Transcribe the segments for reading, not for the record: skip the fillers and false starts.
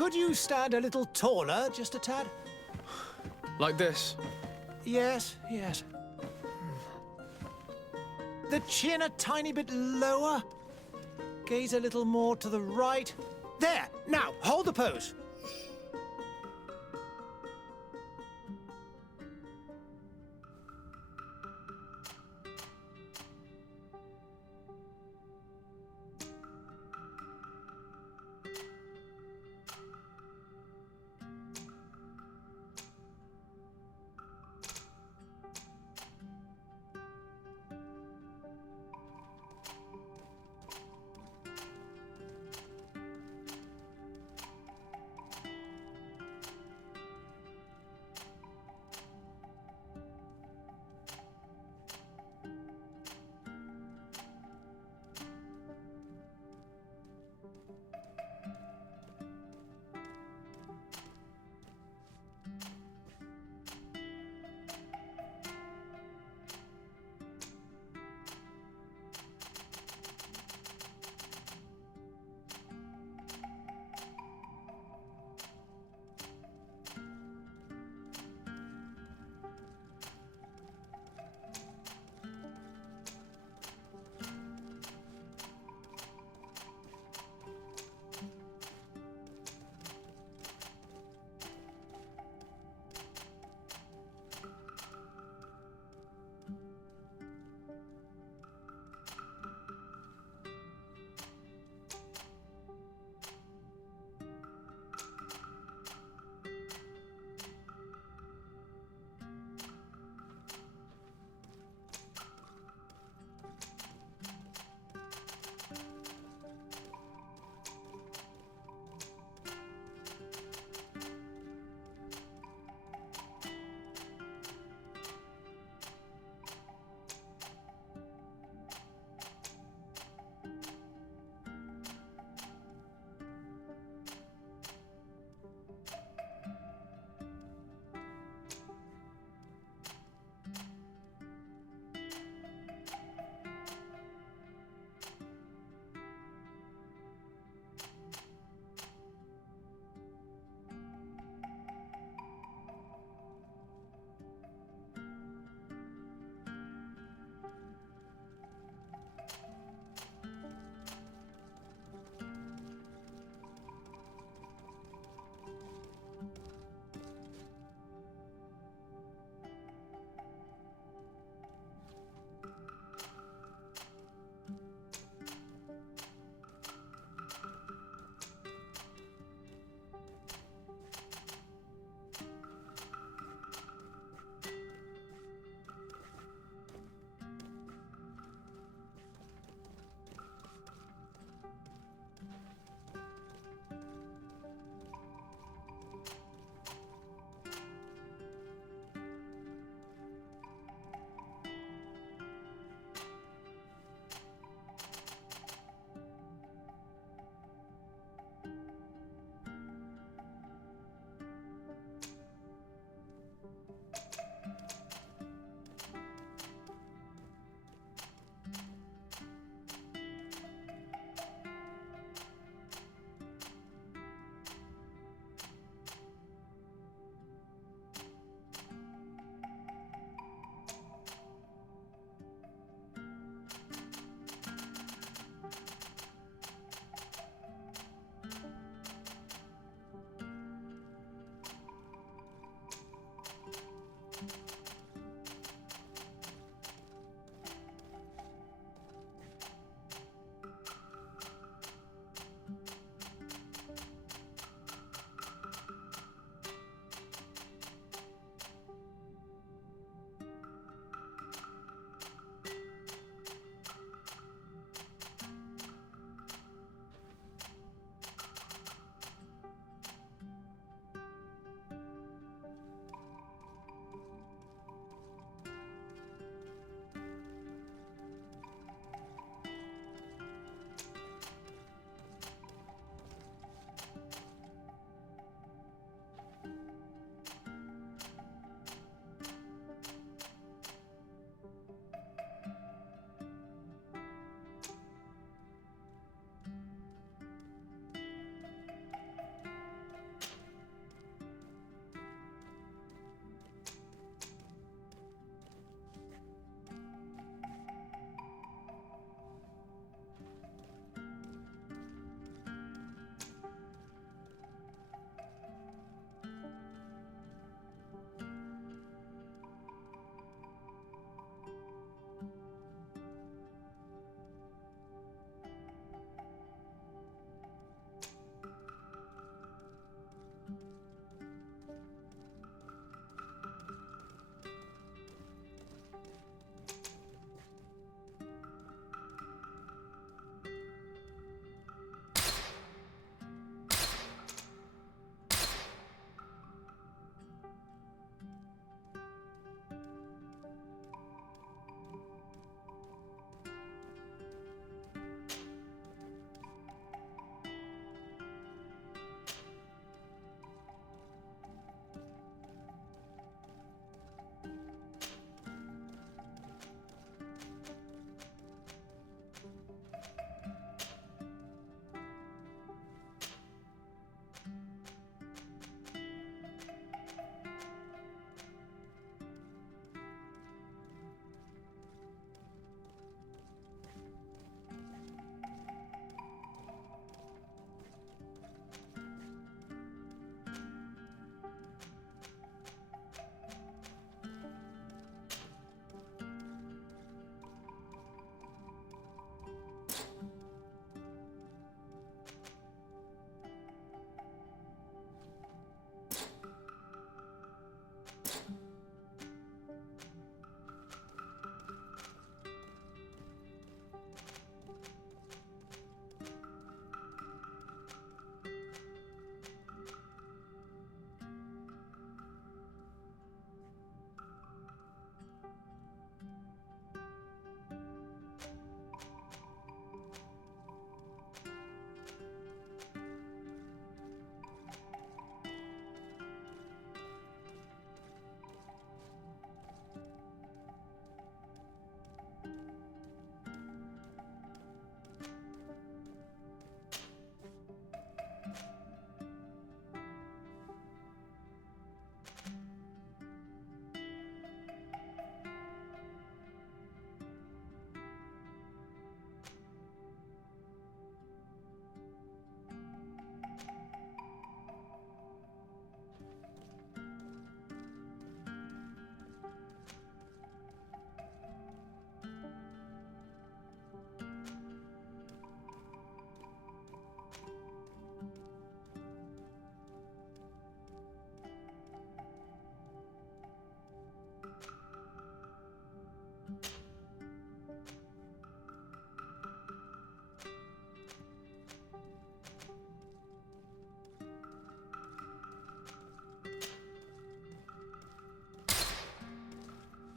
Could you stand a little taller, just a tad? Like this. Yes, yes. The chin a tiny bit lower. Gaze a little more to the right. There! Now, hold the pose.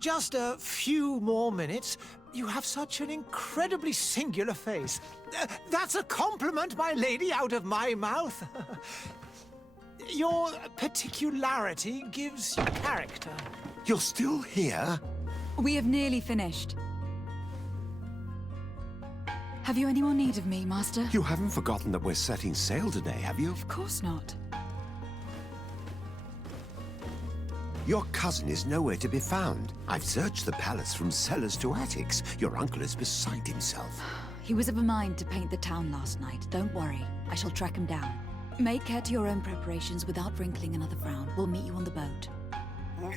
Just a few more minutes. You have such an incredibly singular face. That's a compliment, my lady, out of my mouth. Your particularity gives you character. You're still here? We have nearly finished. Have you any more need of me, Master? You haven't forgotten that we're setting sail today, have you? Of course not. Your cousin is nowhere to be found. I've searched the palace from cellars to attics. Your uncle is beside himself. He was of a mind to paint the town last night. Don't worry. I shall track him down. Make care to your own preparations without wrinkling another frown. We'll meet you on the boat.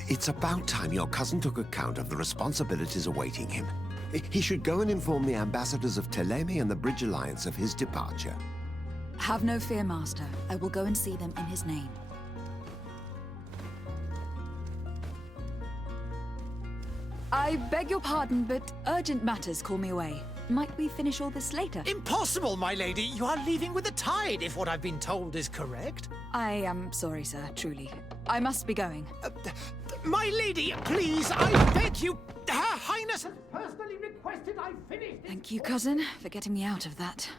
It's about time your cousin took account of the responsibilities awaiting him. He should go and inform the ambassadors of Telemi and the Bridge Alliance of his departure. Have no fear, Master. I will go and see them in his name. I beg your pardon, but urgent matters call me away. Might we finish all this later? Impossible, my lady. You are leaving with the tide, if what I've been told is correct. I am sorry, sir, truly. I must be going. My lady, please, I beg you. Her Highness has personally requested I finish this. Thank you, cousin, for getting me out of that.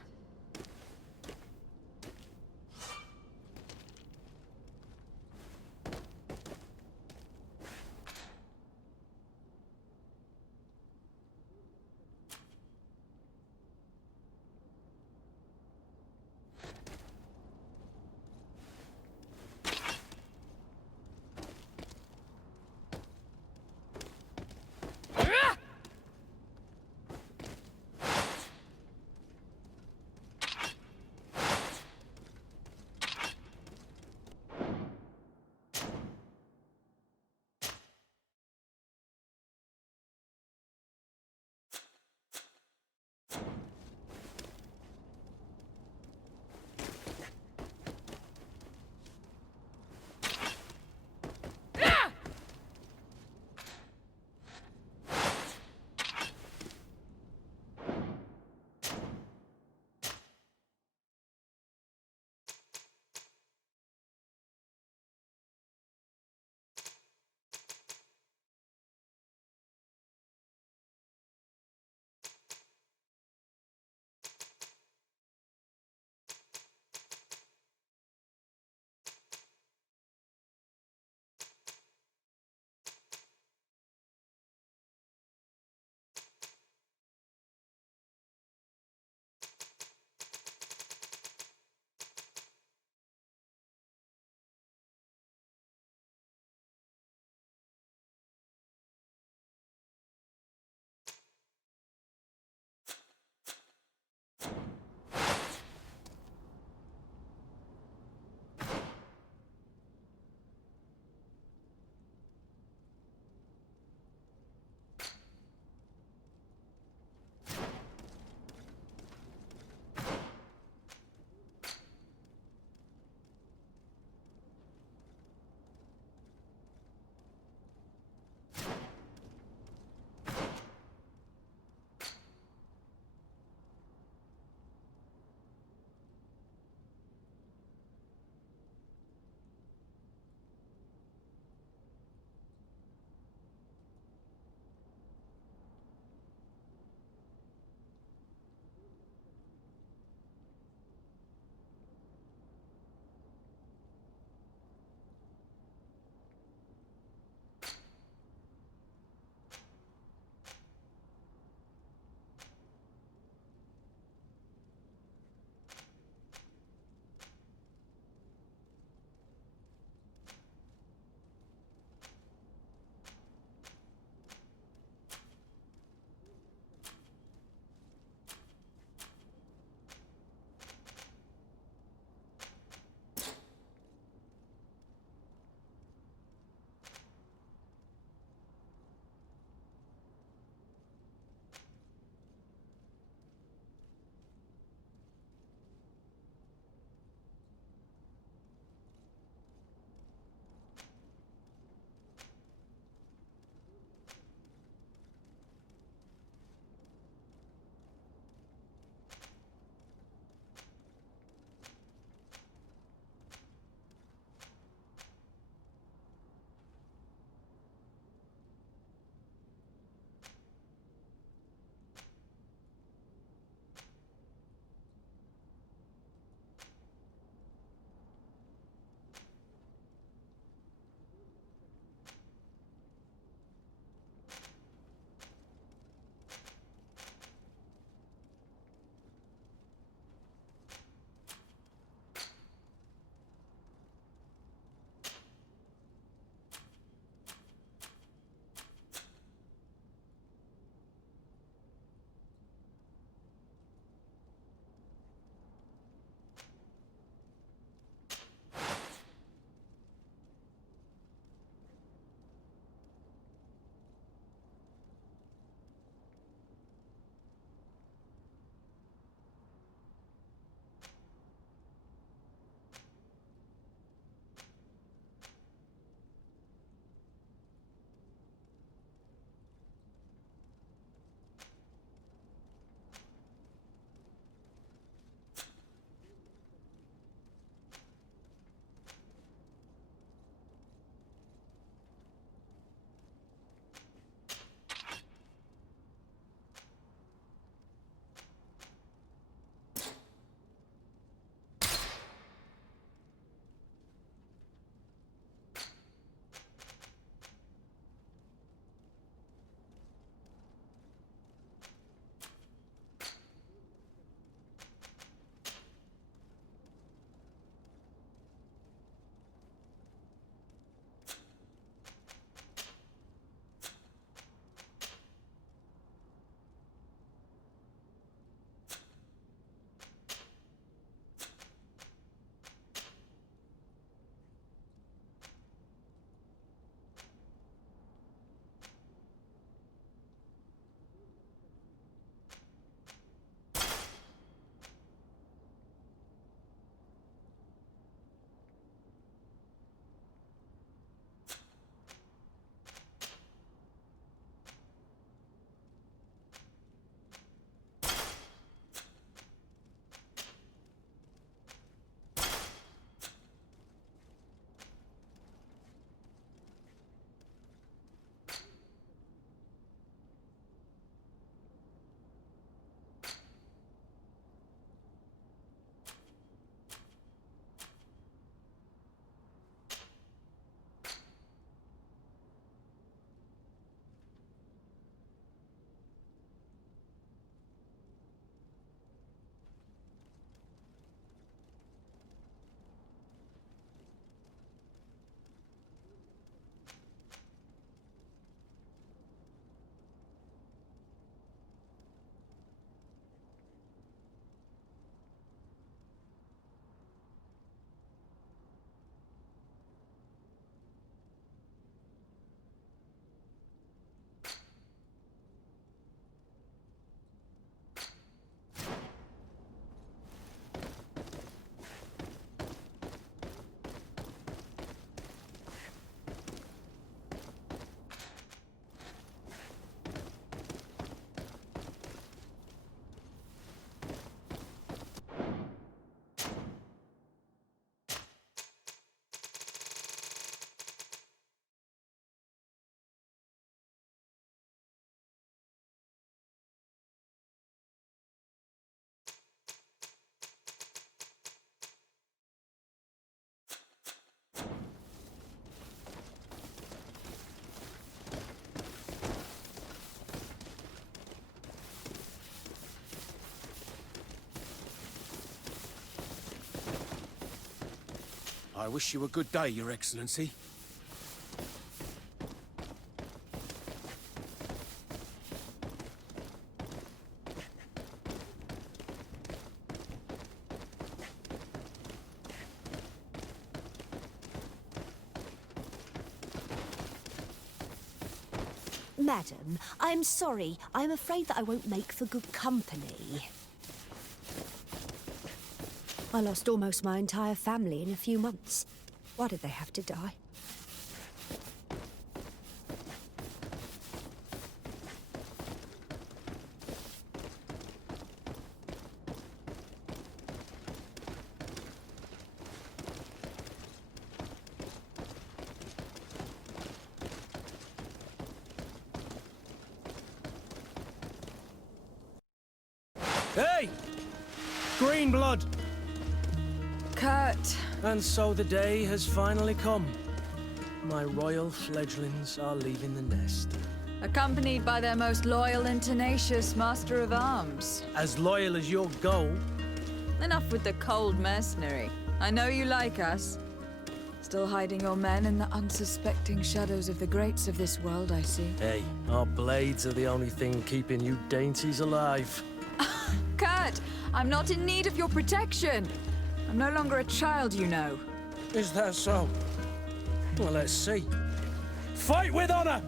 I wish you a good day, Your Excellency. Madam, I'm sorry. I'm afraid that I won't make for good company. I lost almost my entire family in a few months. Why did they have to die? Hey! Green blood! Kurt. And so the day has finally come. My royal fledglings are leaving the nest. Accompanied by their most loyal and tenacious master of arms. As loyal as your goal. Enough with the cold mercenary. I know you like us. Still hiding your men in the unsuspecting shadows of the greats of this world, I see. Hey, our blades are the only thing keeping you dainties alive. Kurt, I'm not in need of your protection. I'm no longer a child, you know. Is that so? Well, let's see. Fight with honor!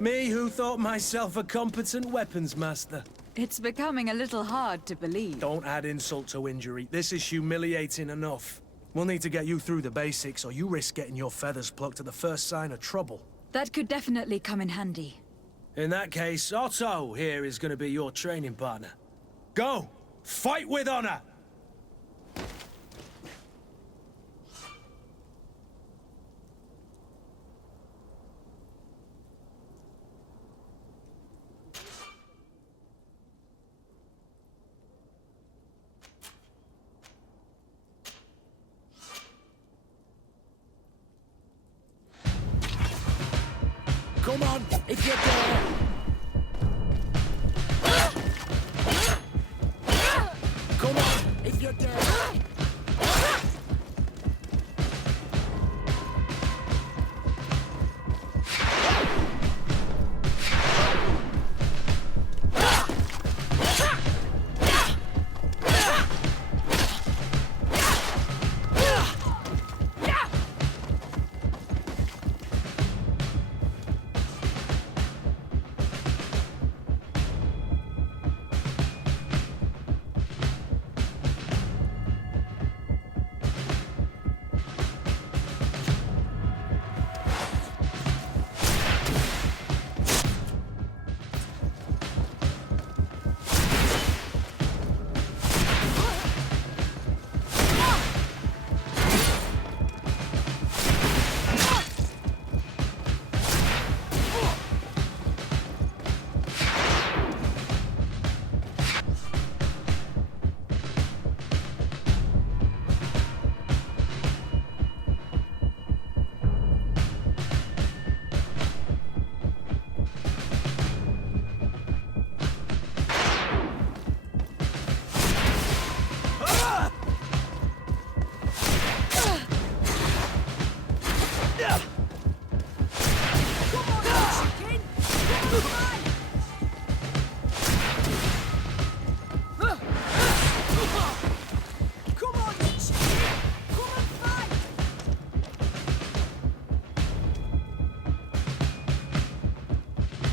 Me who thought myself a competent weapons master. It's becoming a little hard to believe. Don't add insult to injury. This is humiliating enough. We'll need to get you through the basics, or you risk getting your feathers plucked at the first sign of trouble. That could definitely come in handy. In that case, Otto here is going to be your training partner. Go! Fight with honor! Come on, if you dare! Come on, if you dare!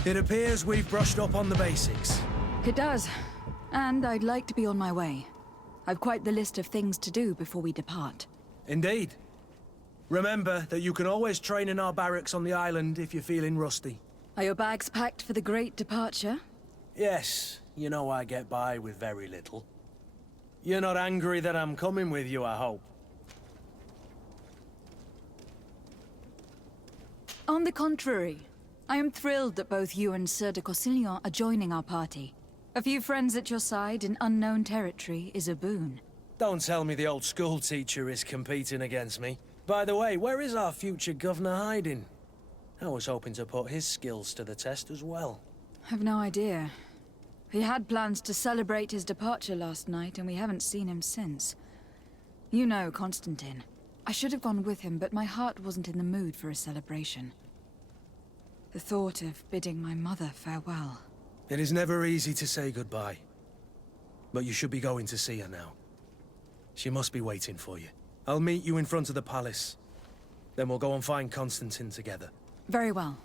It appears we've brushed up on the basics. It does. And I'd like to be on my way. I've quite the list of things to do before we depart. Indeed. Remember that you can always train in our barracks on the island if you're feeling rusty. Are your bags packed for the great departure? Yes, you know I get by with very little. You're not angry that I'm coming with you, I hope. On the contrary, I am thrilled that both you and Sir de Corsillon are joining our party. A few friends at your side in unknown territory is a boon. Don't tell me the old school teacher is competing against me. By the way, where is our future governor hiding? I was hoping to put his skills to the test as well. I've no idea. He had plans to celebrate his departure last night, and we haven't seen him since. You know Constantine. I should have gone with him, but my heart wasn't in the mood for a celebration. The thought of bidding my mother farewell. It is never easy to say goodbye. But you should be going to see her now. She must be waiting for you. I'll meet you in front of the palace. Then we'll go and find Constantine together. Very well.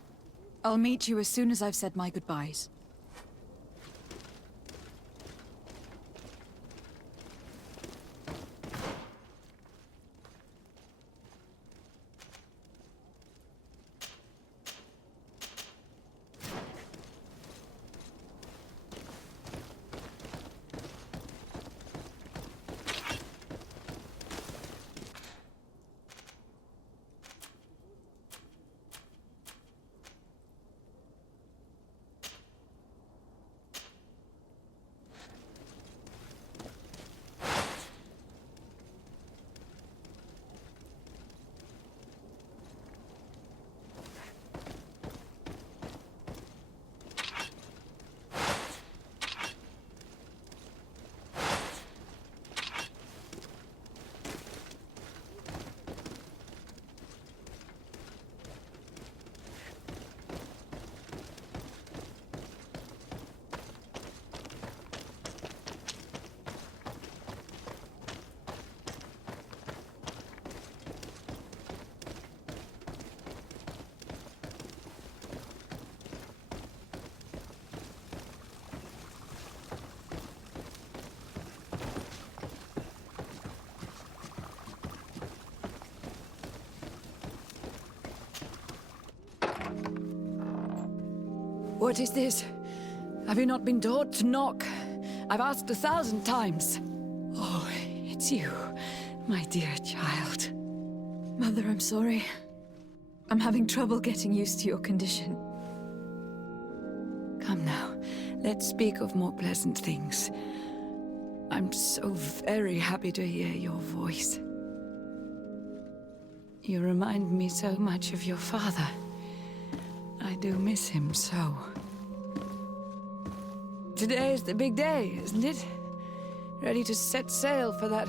I'll meet you as soon as I've said my goodbyes. What is this? Have you not been taught to knock? I've asked 1,000 times. Oh, it's you, my dear child. Mother, I'm sorry. I'm having trouble getting used to your condition. Come now, let's speak of more pleasant things. I'm so very happy to hear your voice. You remind me so much of your father. I do miss him so. Today is the big day, isn't it? Ready to set sail for that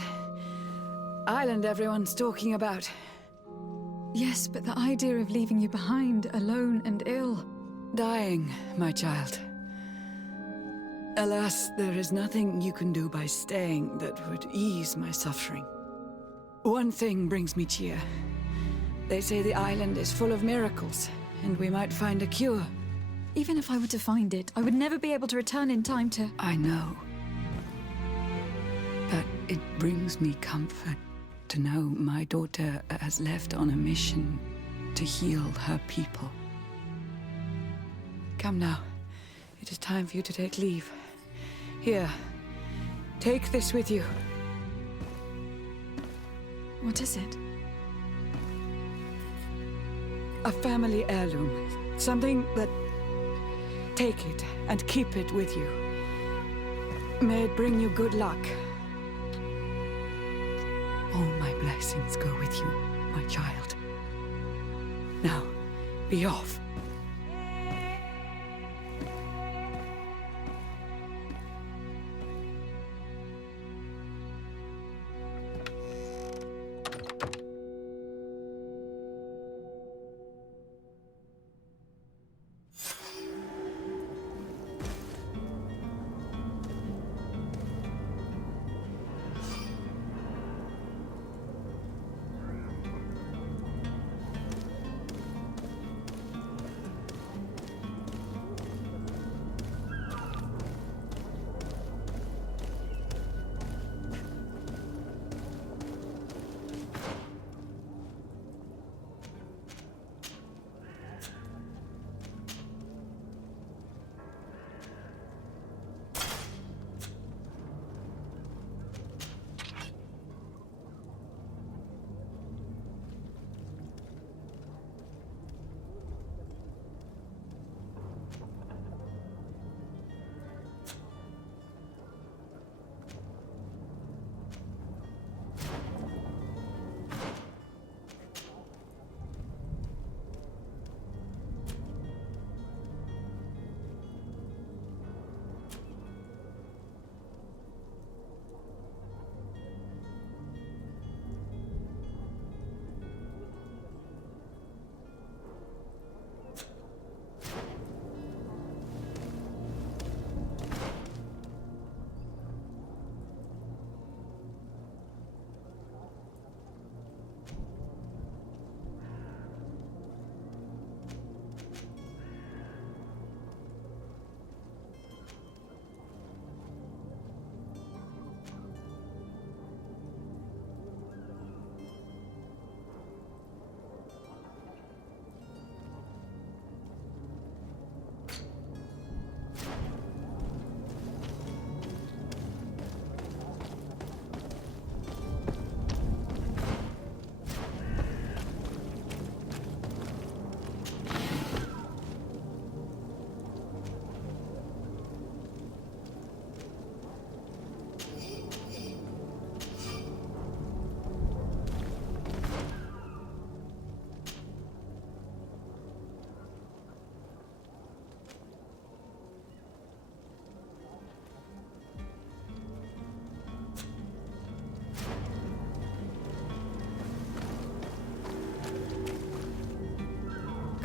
island everyone's talking about. Yes, but the idea of leaving you behind, alone and ill. Dying, my child. Alas, there is nothing you can do by staying that would ease my suffering. One thing brings me cheer. They say the island is full of miracles, and we might find a cure. Even if I were to find it, I would never be able to return in time to... I know. But it brings me comfort to know my daughter has left on a mission to heal her people. Come now. It is time for you to take leave. Here, take this with you. What is it? A family heirloom. Something that... Take it and keep it with you. May it bring you good luck. All my blessings go with you, my child. Now, be off.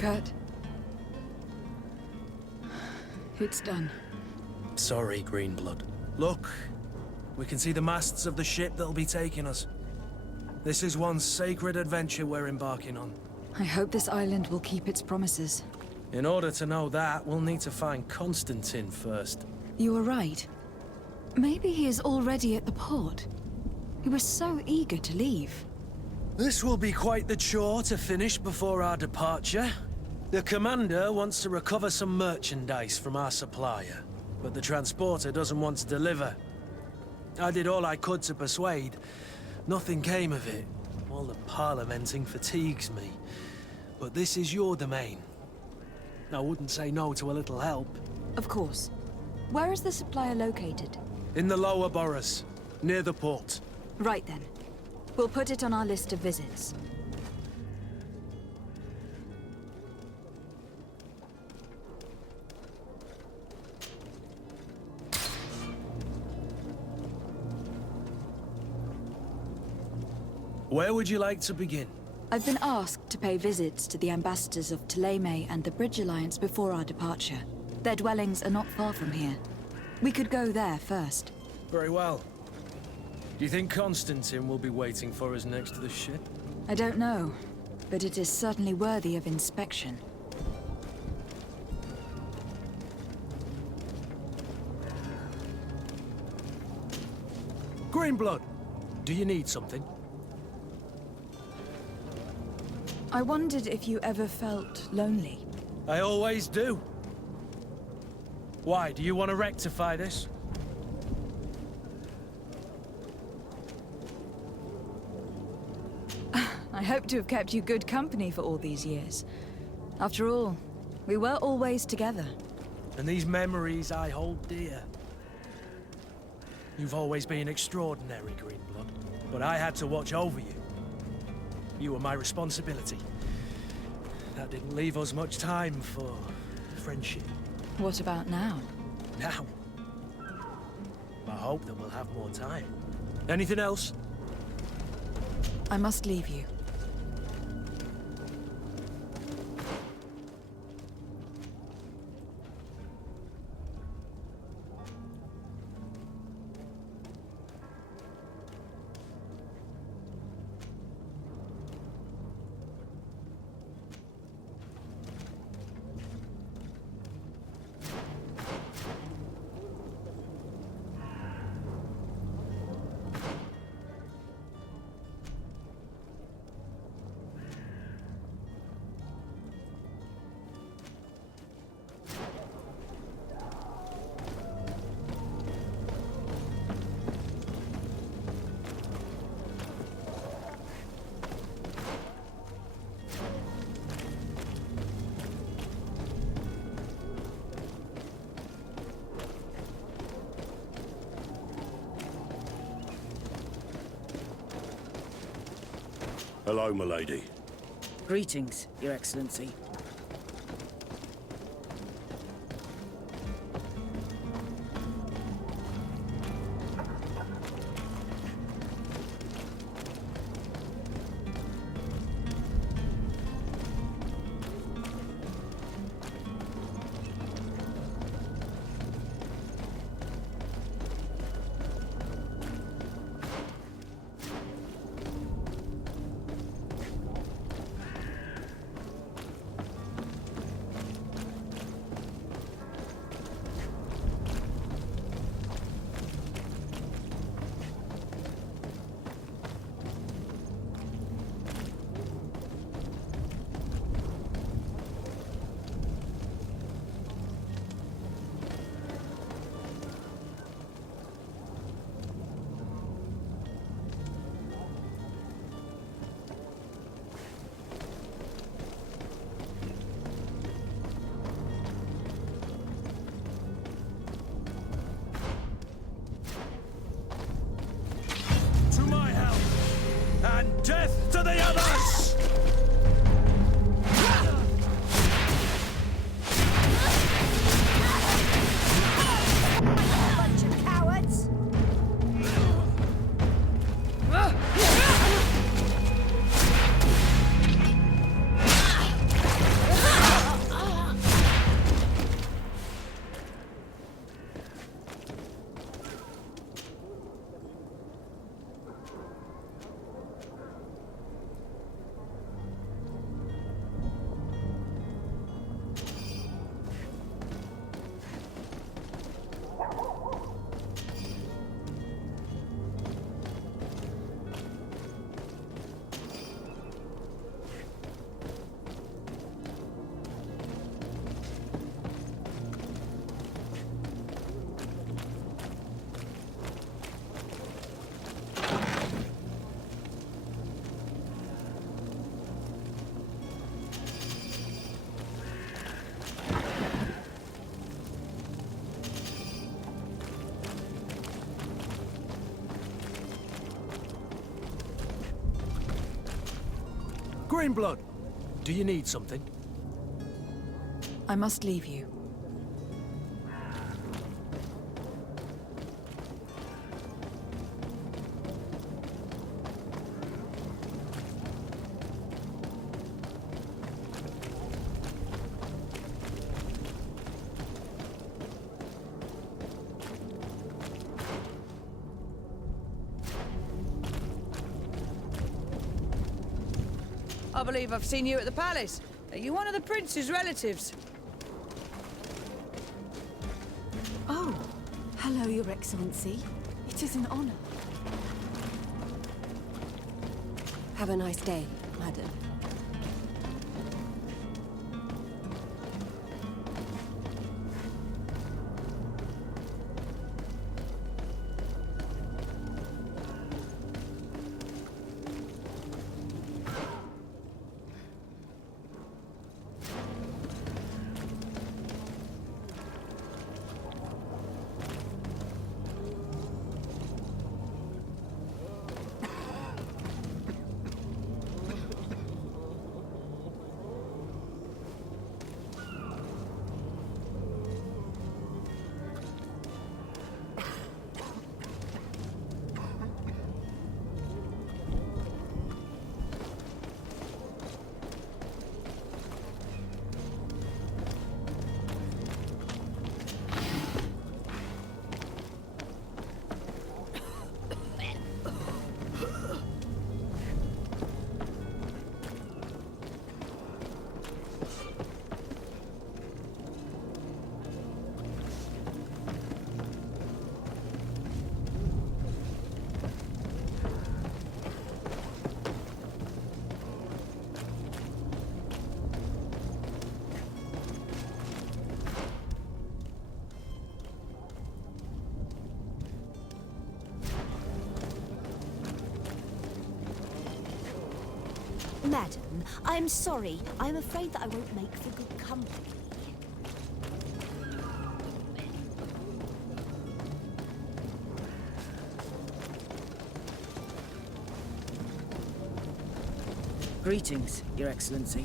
Kurt. It's done. Sorry, Greenblood. Look, we can see the masts of the ship that'll be taking us. This is one sacred adventure we're embarking on. I hope this island will keep its promises. In order to know that, we'll need to find Constantine first. You were right. Maybe he is already at the port. He was so eager to leave. This will be quite the chore to finish before our departure. The commander wants to recover some merchandise from our supplier, but the transporter doesn't want to deliver. I did all I could to persuade. Nothing came of it. All the parliamenting fatigues me. But this is your domain. I wouldn't say no to a little help. Of course. Where is the supplier located? In the lower boroughs, near the port. Right then. We'll put it on our list of visits. Where would you like to begin? I've been asked to pay visits to the ambassadors of Ptolemy and the Bridge Alliance before our departure. Their dwellings are not far from here. We could go there first. Very well. Do you think Constantine will be waiting for us next to the ship? I don't know, but it is certainly worthy of inspection. Greenblood, do you need something? I wondered if you ever felt lonely. I always do. Why, do you want to rectify this? I hope to have kept you good company for all these years. After all, we were always together. And these memories I hold dear. You've always been extraordinary, Greenblood, but I had to watch over you. You were my responsibility. That didn't leave us much time for friendship. What about now? Now, I hope that we'll have more time. Anything else? I must leave you. Hello, milady. Greetings, Your Excellency. And death to the others! Bunch of cowards! Greenblood, do you need something? I must leave you. I believe I've seen you at the palace. Are you one of the prince's relatives? Oh, hello, Your Excellency. It is an honor. Have a nice day, madam. Madam, I'm sorry. I'm afraid that I won't make for good company. Greetings, Your Excellency.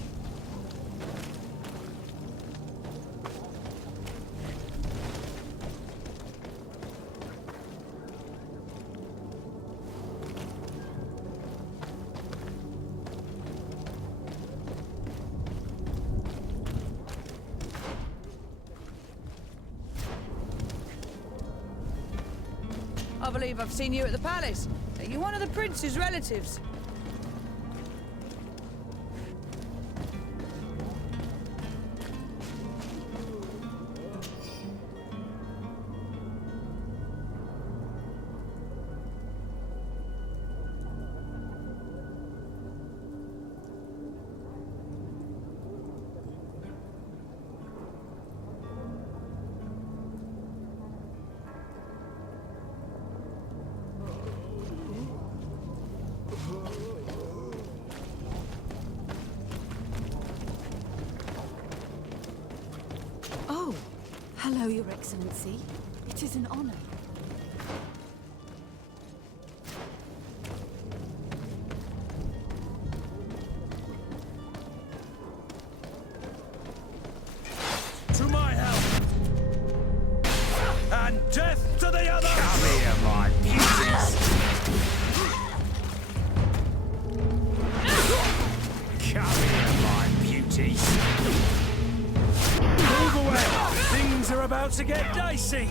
I believe I've seen you at the palace. Are you one of the prince's relatives? Oh, hello, Your Excellency. It is an honor. To my help! And death to the other! Come here, my beauties! Come here, my beauties! Move away! Things are about to get dicey!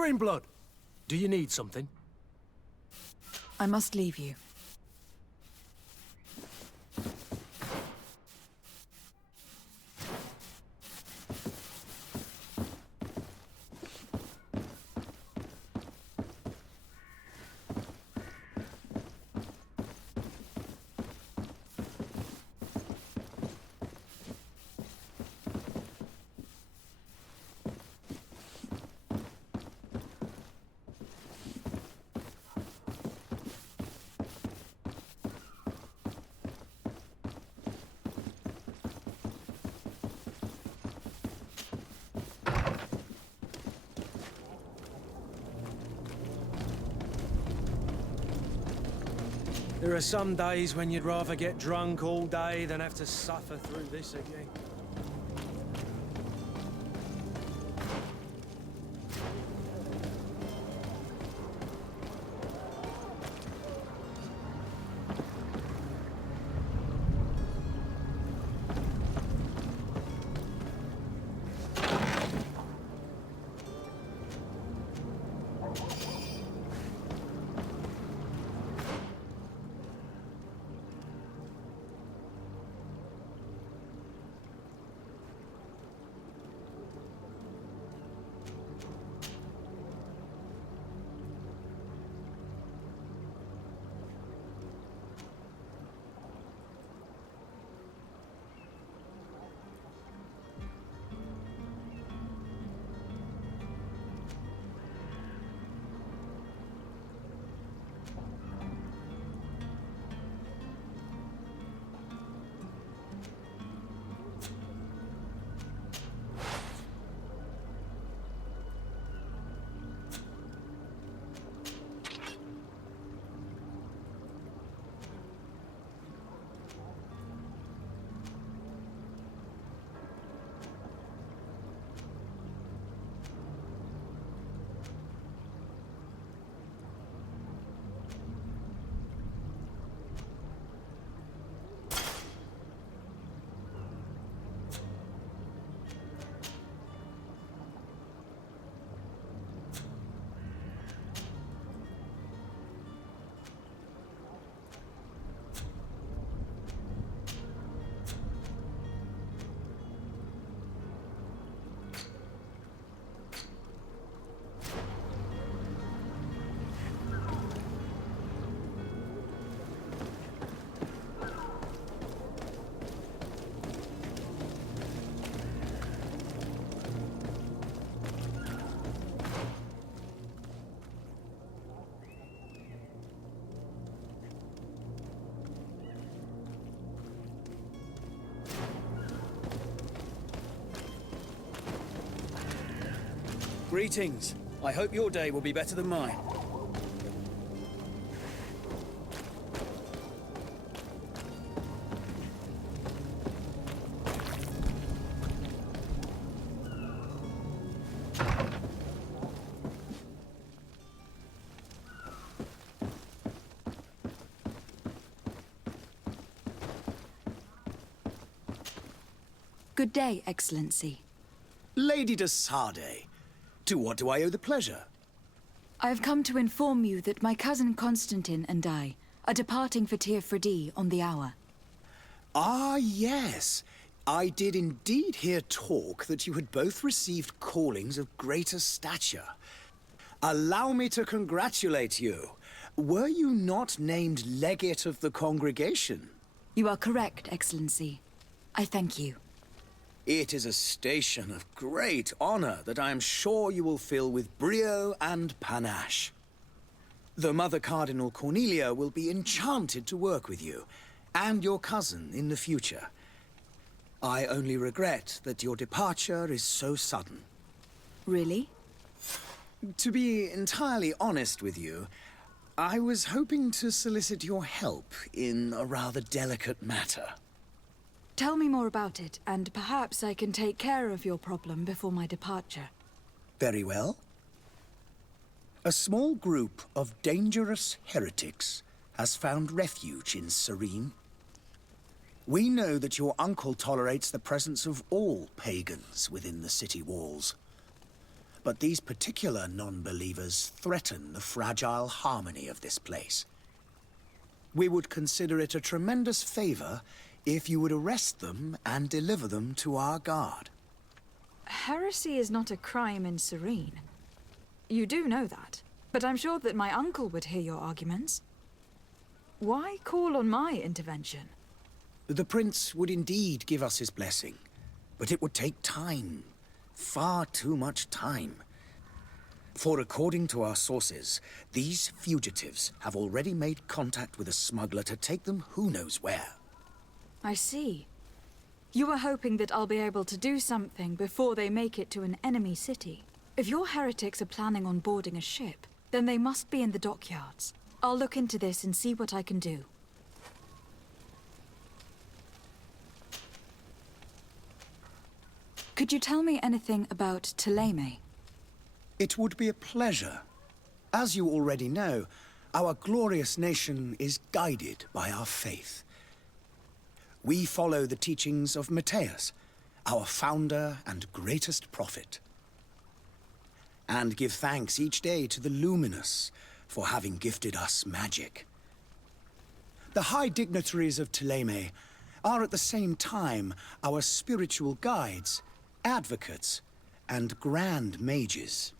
Greenblood, do you need something? I must leave you. There are some days when you'd rather get drunk all day than have to suffer through this again. Greetings. I hope your day will be better than mine. Good day, Excellency. Lady de Sardet, to what do I owe the pleasure? I have come to inform you that my cousin Constantine and I are departing for Tir Freddy on the hour. Ah, yes. I did indeed hear talk that you had both received callings of greater stature. Allow me to congratulate you. Were you not named legate of the congregation? You are correct, Excellency. I thank you. It is a station of great honor that I am sure you will fill with brio and panache. The Mother Cardinal Cornelia will be enchanted to work with you, and your cousin in the future. I only regret that your departure is so sudden. Really? To be entirely honest with you, I was hoping to solicit your help in a rather delicate matter. Tell me more about it, and perhaps I can take care of your problem before my departure. Very well. A small group of dangerous heretics has found refuge in Serene. We know that your uncle tolerates the presence of all pagans within the city walls. but these particular non-believers threaten the fragile harmony of this place. We would consider it a tremendous favor if you would arrest them and deliver them to our guard. Heresy is not a crime in Serene. You do know that, but I'm sure that my uncle would hear your arguments. Why call on my intervention? The prince would indeed give us his blessing, but it would take time. Far too much time. For according to our sources, these fugitives have already made contact with a smuggler to take them who knows where. I see. You were hoping that I'll be able to do something before they make it to an enemy city. If your heretics are planning on boarding a ship, then they must be in the dockyards. I'll look into this and see what I can do. Could you tell me anything about Thélème? It would be a pleasure. As you already know, our glorious nation is guided by our faith. We follow the teachings of Matthias, our founder and greatest prophet, and give thanks each day to the Luminous for having gifted us magic. The high dignitaries of Thélème are at the same time our spiritual guides, advocates, and grand mages.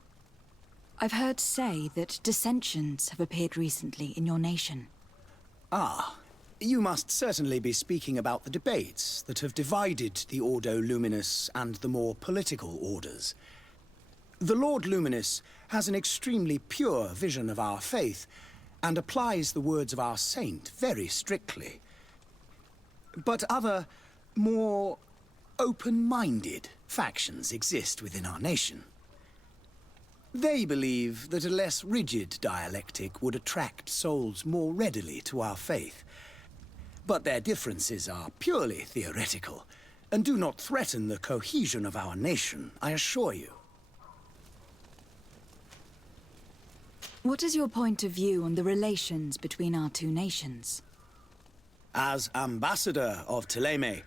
I've heard say that dissensions have appeared recently in your nation. Ah, you must certainly be speaking about the debates that have divided the Ordo Luminous and the more political orders. The Lord Luminous has an extremely pure vision of our faith and applies the words of our saint very strictly. But other, more open-minded factions exist within our nation. They believe that a less rigid dialectic would attract souls more readily to our faith. But their differences are purely theoretical, and do not threaten the cohesion of our nation, I assure you. What is your point of view on the relations between our two nations? As ambassador of Thélème,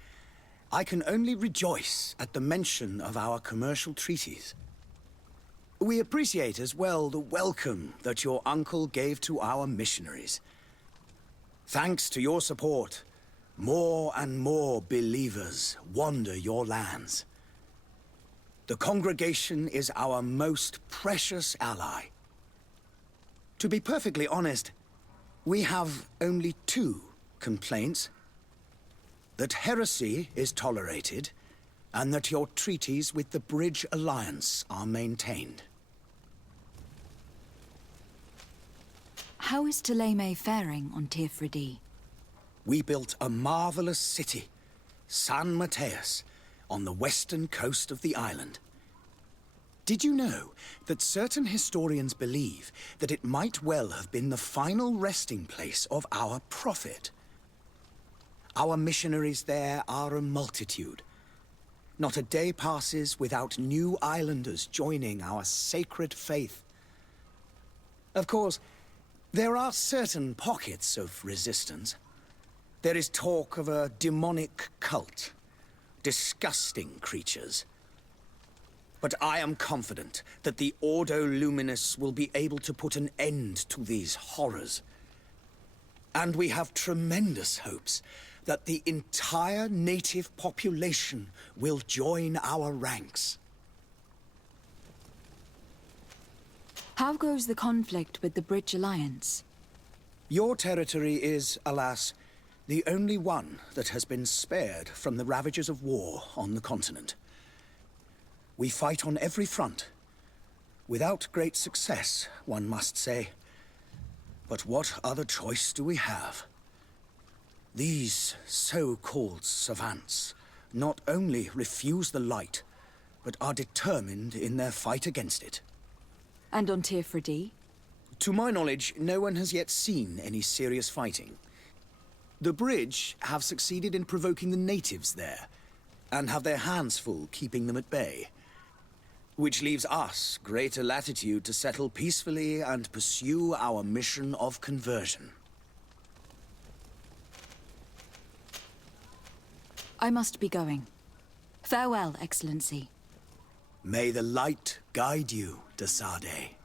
I can only rejoice at the mention of our commercial treaties. We appreciate as well the welcome that your uncle gave to our missionaries. Thanks to your support, more and more believers wander your lands. The congregation is our most precious ally. To be perfectly honest, we have only two complaints. That heresy is tolerated, and that your treaties with the Bridge Alliance are maintained. How is Thélème faring on Tirfredi? We built a marvelous city, San Matthias, on the western coast of the island. Did you know that certain historians believe that it might well have been the final resting place of our prophet? Our missionaries there are a multitude. Not a day passes without new islanders joining our sacred faith. Of course, there are certain pockets of resistance. There is talk of a demonic cult, disgusting creatures. But I am confident that the Ordo Luminous will be able to put an end to these horrors. And we have tremendous hopes that the entire native population will join our ranks. How goes the conflict with the Bridge Alliance? Your territory is, alas, the only one that has been spared from the ravages of war on the continent. We fight on every front. Without great success, one must say. But what other choice do we have? These so-called savants not only refuse the light, but are determined in their fight against it. And on Tirfredi? To my knowledge, no one has yet seen any serious fighting. The Bridge have succeeded in provoking the natives there, and have their hands full keeping them at bay. Which leaves us greater latitude to settle peacefully and pursue our mission of conversion. I must be going. Farewell, Excellency. May the light guide you, de Sade.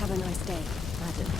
Have a nice day, madam.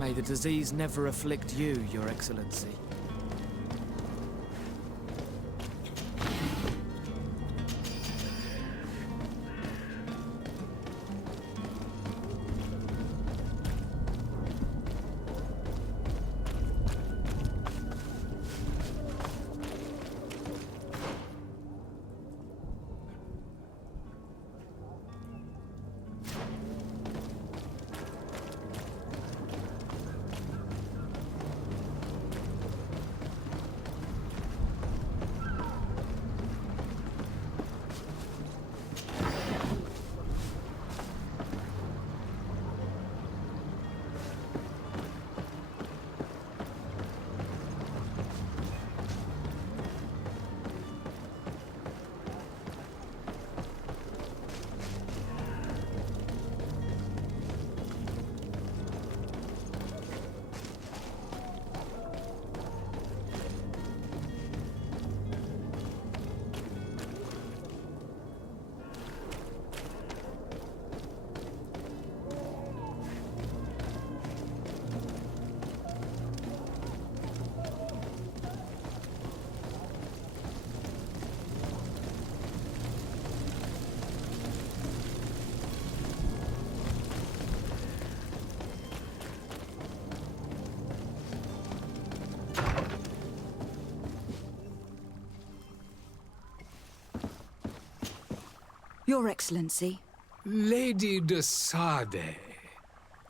May the disease never afflict you, Your Excellency. Your Excellency. Lady de Sade,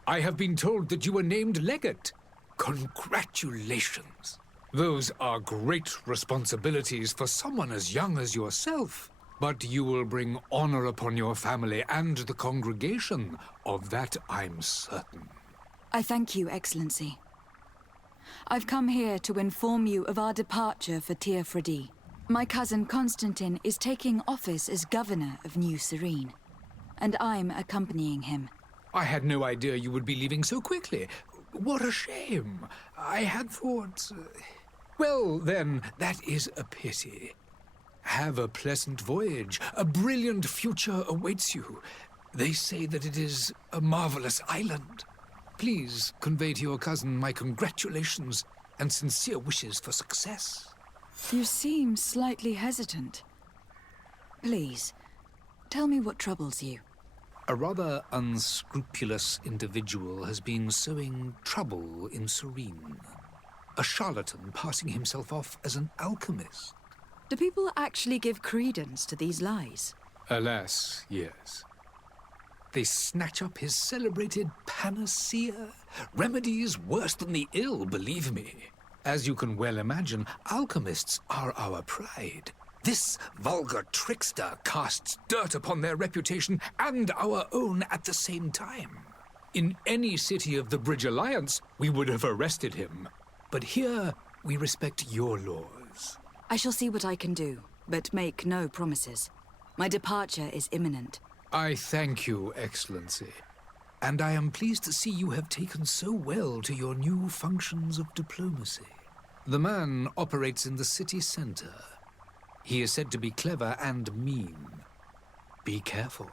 I have been told that you were named legate. Congratulations. Those are great responsibilities for someone as young as yourself. But you will bring honor upon your family and the congregation. Of that I'm certain. I thank you, Excellency. I've come here to inform you of our departure for Tir Freddy. My cousin Constantine is taking office as governor of New Serene, and I'm accompanying him. I had no idea you would be leaving so quickly. What a shame. I had thought... Well, then, that is a pity. Have a pleasant voyage. A brilliant future awaits you. They say that it is a marvelous island. Please convey to your cousin my congratulations and sincere wishes for success. You seem slightly hesitant. Please, tell me what troubles you. A rather unscrupulous individual has been sowing trouble in Serene. A charlatan passing himself off as an alchemist. Do people actually give credence to these lies? Alas, yes. They snatch up his celebrated panacea. Remedies worse than the ill, believe me. As you can well imagine, alchemists are our pride. This vulgar trickster casts dirt upon their reputation and our own at the same time. In any city of the Bridge Alliance, we would have arrested him. But here, we respect your laws. I shall see what I can do, but make no promises. My departure is imminent. I thank you, Excellency. And I am pleased to see you have taken so well to your new functions of diplomacy. The man operates in the city center. He is said to be clever and mean. Be careful.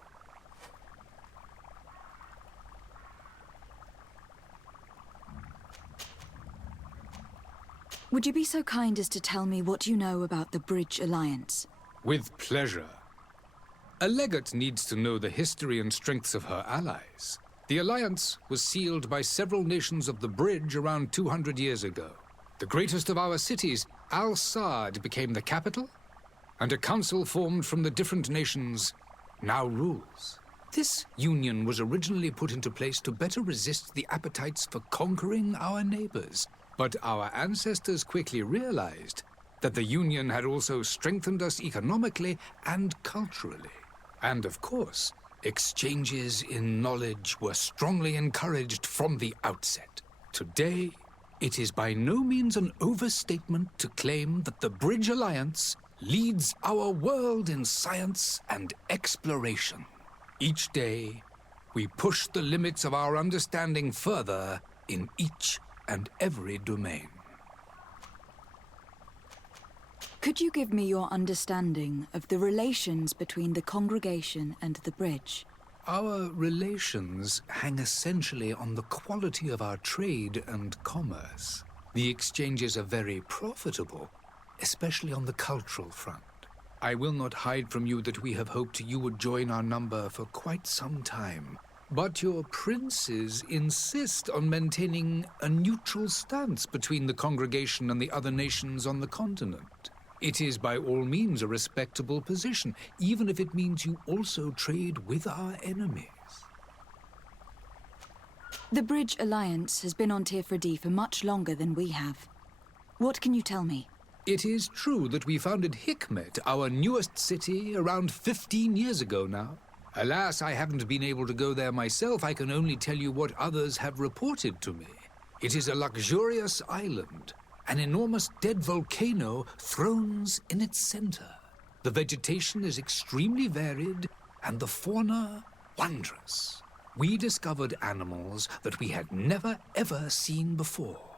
Would you be so kind as to tell me what you know about the Bridge Alliance? With pleasure. A legate needs to know the history and strengths of her allies. The alliance was sealed by several nations of the Bridge around 200 years ago. The greatest of our cities, Al-Sad, became the capital, and a council formed from the different nations now rules. This union was originally put into place to better resist the appetites for conquering our neighbors. But our ancestors quickly realized that the Union had also strengthened us economically and culturally. And of course, exchanges in knowledge were strongly encouraged from the outset. Today, it is by no means an overstatement to claim that the Bridge Alliance leads our world in science and exploration. Each day, we push the limits of our understanding further in each and every domain. Could you give me your understanding of the relations between the congregation and the Bridge? Our relations hang essentially on the quality of our trade and commerce. The exchanges are very profitable, especially on the cultural front. I will not hide from you that we have hoped you would join our number for quite some time. But your princes insist on maintaining a neutral stance between the congregation and the other nations on the continent. It is by all means a respectable position, even if it means you also trade with our enemies. The Bridge Alliance has been on Tir Freddy for much longer than we have. What can you tell me? It is true that we founded Hikmet, our newest city, around 15 years ago now. Alas, I haven't been able to go there myself. I can only tell you what others have reported to me. It is a luxurious island. An enormous dead volcano thrones in its center. The vegetation is extremely varied, and the fauna wondrous. We discovered animals that we had never ever seen before.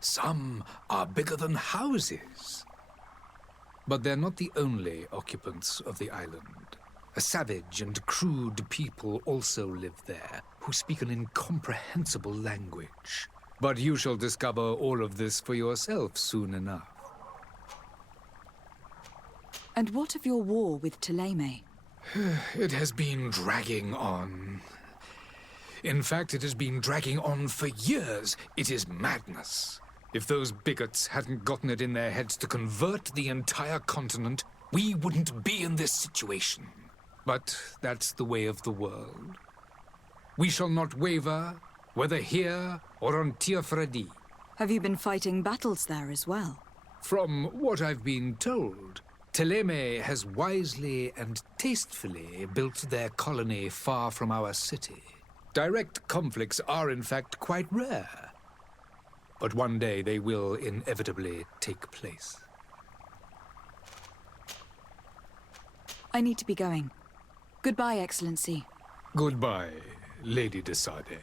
Some are bigger than houses. But they're not the only occupants of the island. A savage and crude people also live there, who speak an incomprehensible language. But you shall discover all of this for yourself soon enough. And what of your war with Thélème? It has been dragging on. In fact, it has been dragging on for years. It is madness. If those bigots hadn't gotten it in their heads to convert the entire continent, we wouldn't be in this situation. But that's the way of the world. We shall not waver, whether here or on Tir Fredi. Have you been fighting battles there as well? From what I've been told, Teleme has wisely and tastefully built their colony far from our city. Direct conflicts are in fact quite rare. But one day they will inevitably take place. I need to be going. Goodbye, Excellency. Goodbye, Lady de Sade.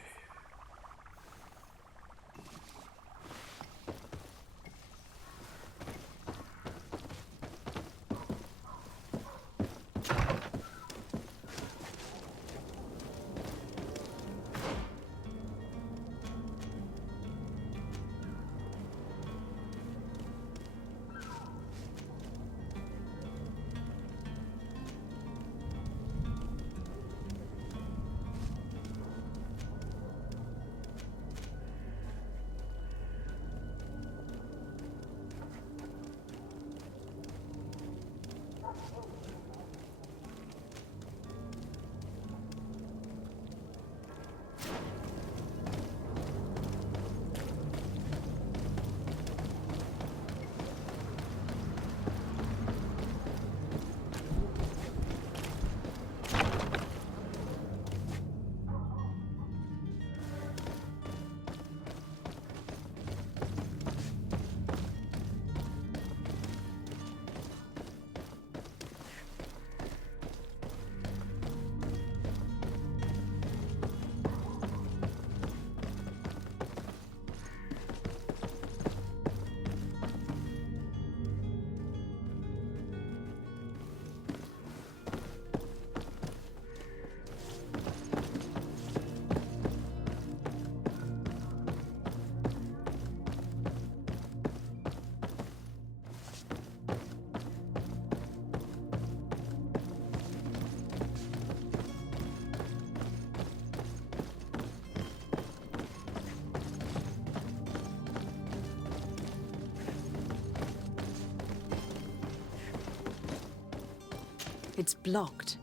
It's blocked.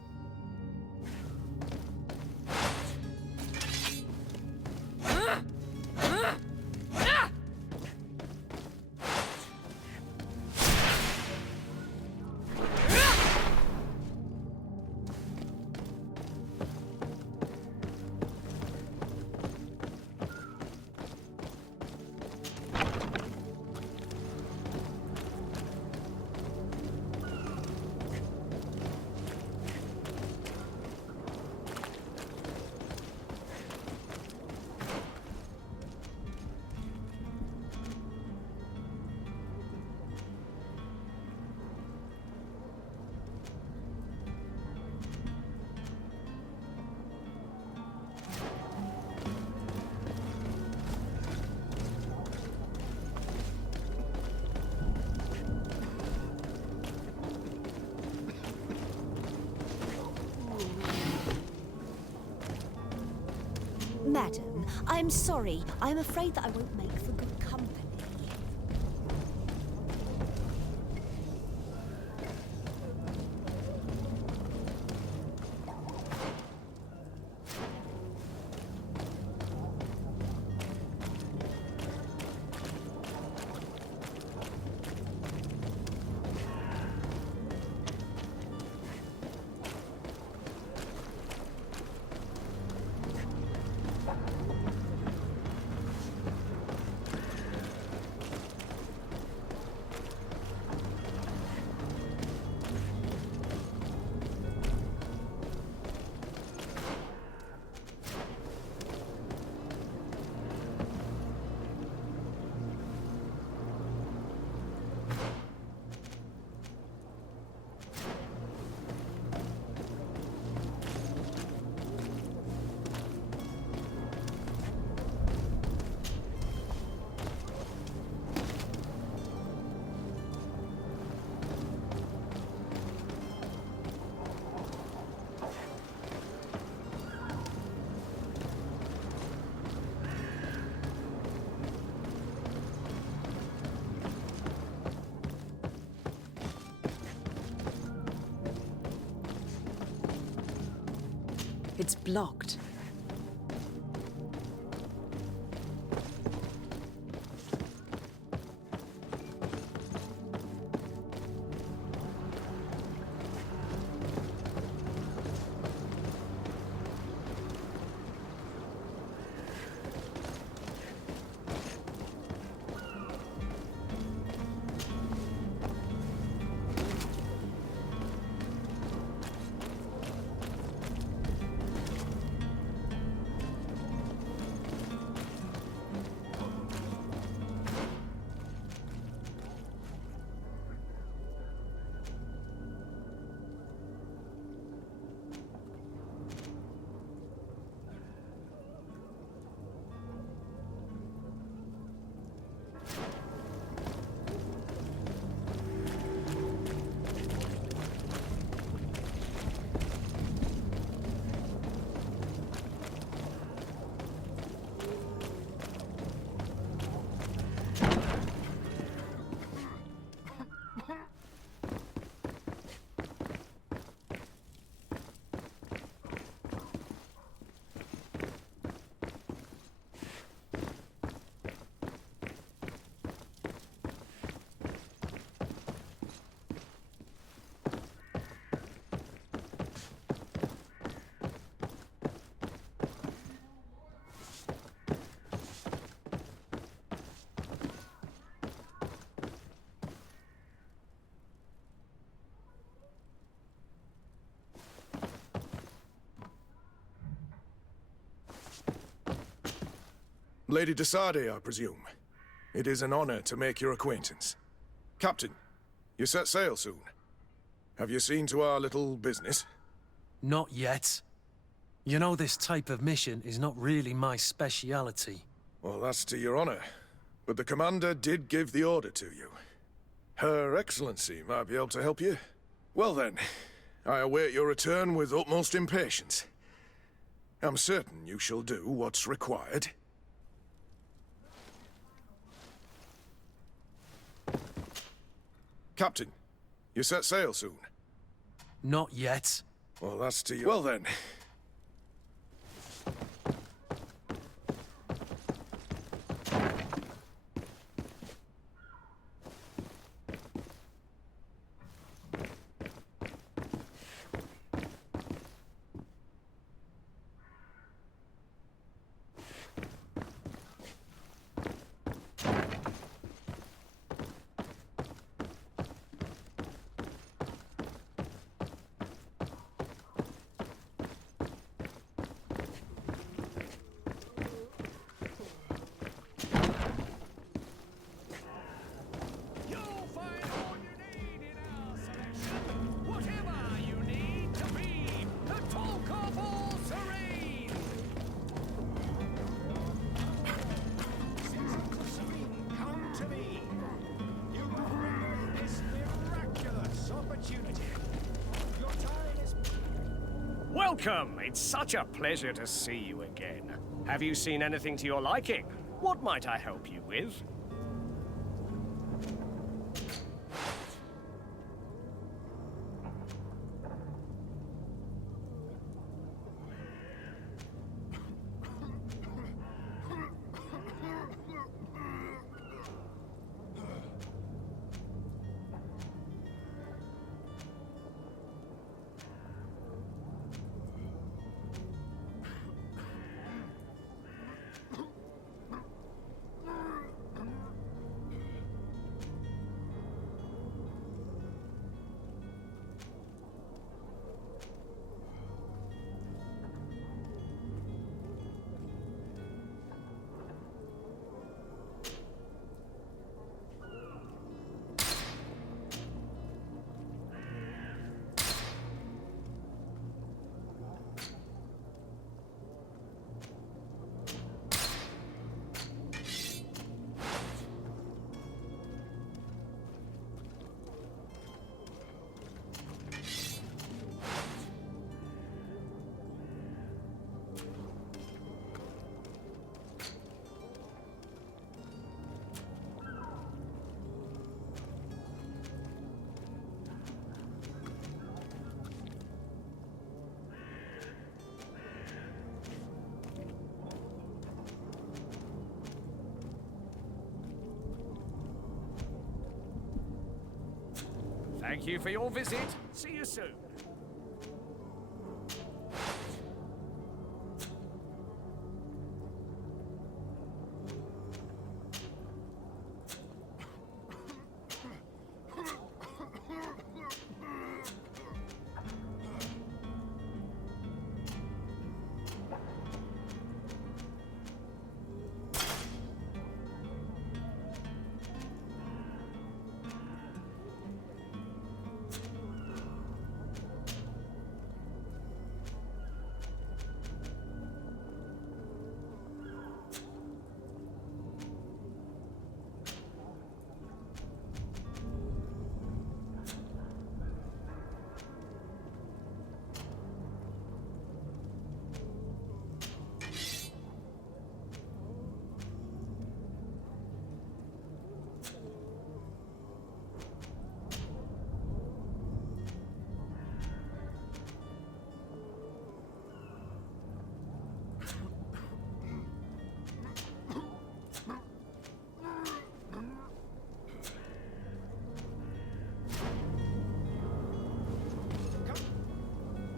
Madam, I'm sorry. I'm afraid that I won't make for good company. It's blocked. Lady de Sardet, I presume. It is an honor to make your acquaintance. Captain, you set sail soon. Have you seen to our little business? Not yet. You know, this type of mission is not really my speciality. Well, that's to your honor. But the commander did give the order to you. Her Excellency might be able to help you. Well then, I await your return with utmost impatience. I'm certain you shall do what's required. Captain, you set sail soon? Not yet. Well, that's to you. Well then. Welcome! It's such a pleasure to see you again. Have you seen anything to your liking? What might I help you with? Thank you for your visit. See you soon.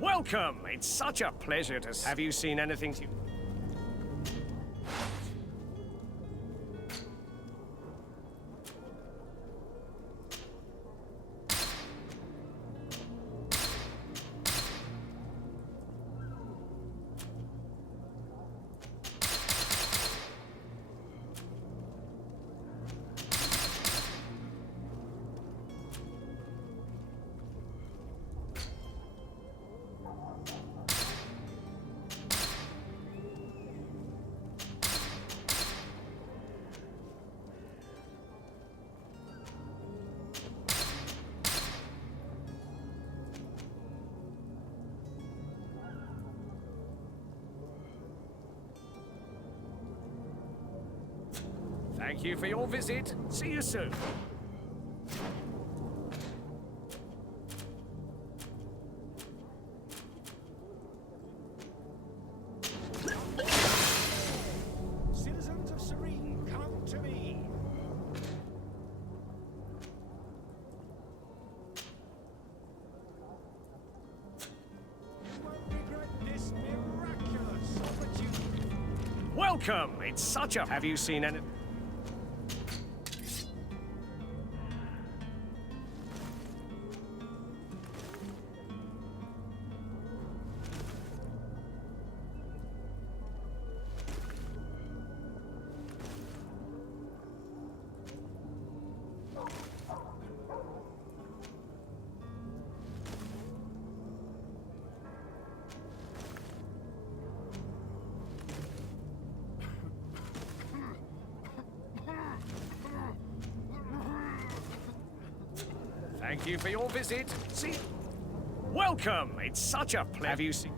Welcome! It's such a pleasure to... Have you seen anything to... Thank you for your visit. See you soon. Citizens of Serene, come to me. You won't regret this miraculous opportunity. Welcome! It's such a... Have you seen any... Thank you for your visit. See... Welcome! It's such a pleasure. Have you seen...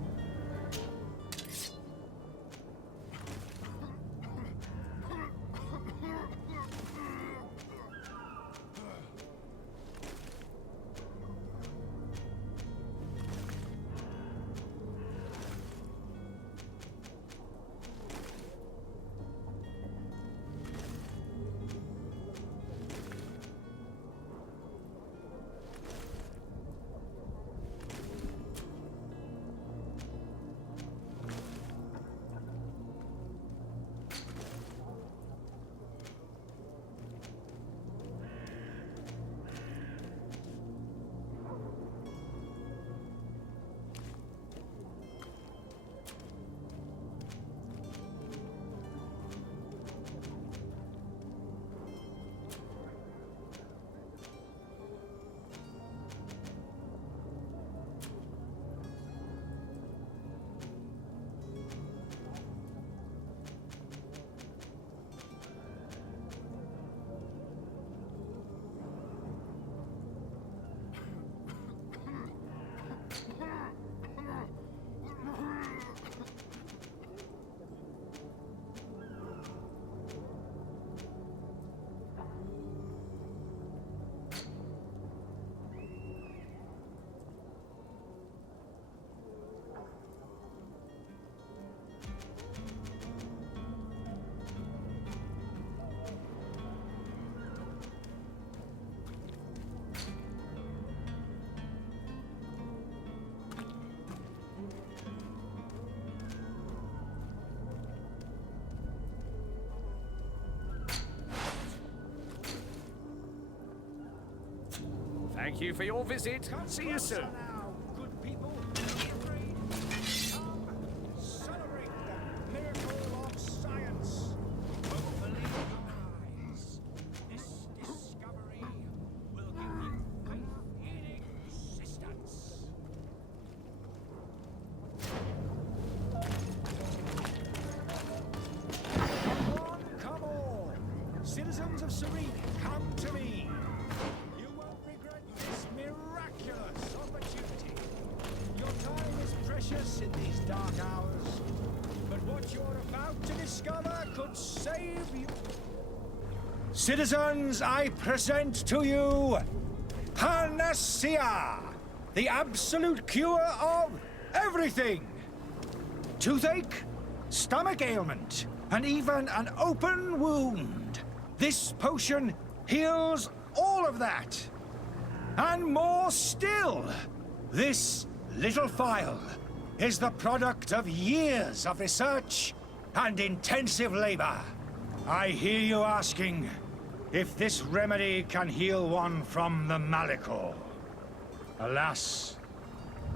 Thank you for your visit. See you soon. Citizens of Serene, come to me. You won't regret this miraculous opportunity. Your time is precious in these dark hours, but what you're about to discover could save you. Citizens, I present to you Panacea, the absolute cure of everything. Toothache, stomach ailment, and even an open wound. This potion heals all of that. And more still. This little phial is the product of years of research and intensive labor. I hear you asking if this remedy can heal one from the Malichor. Alas,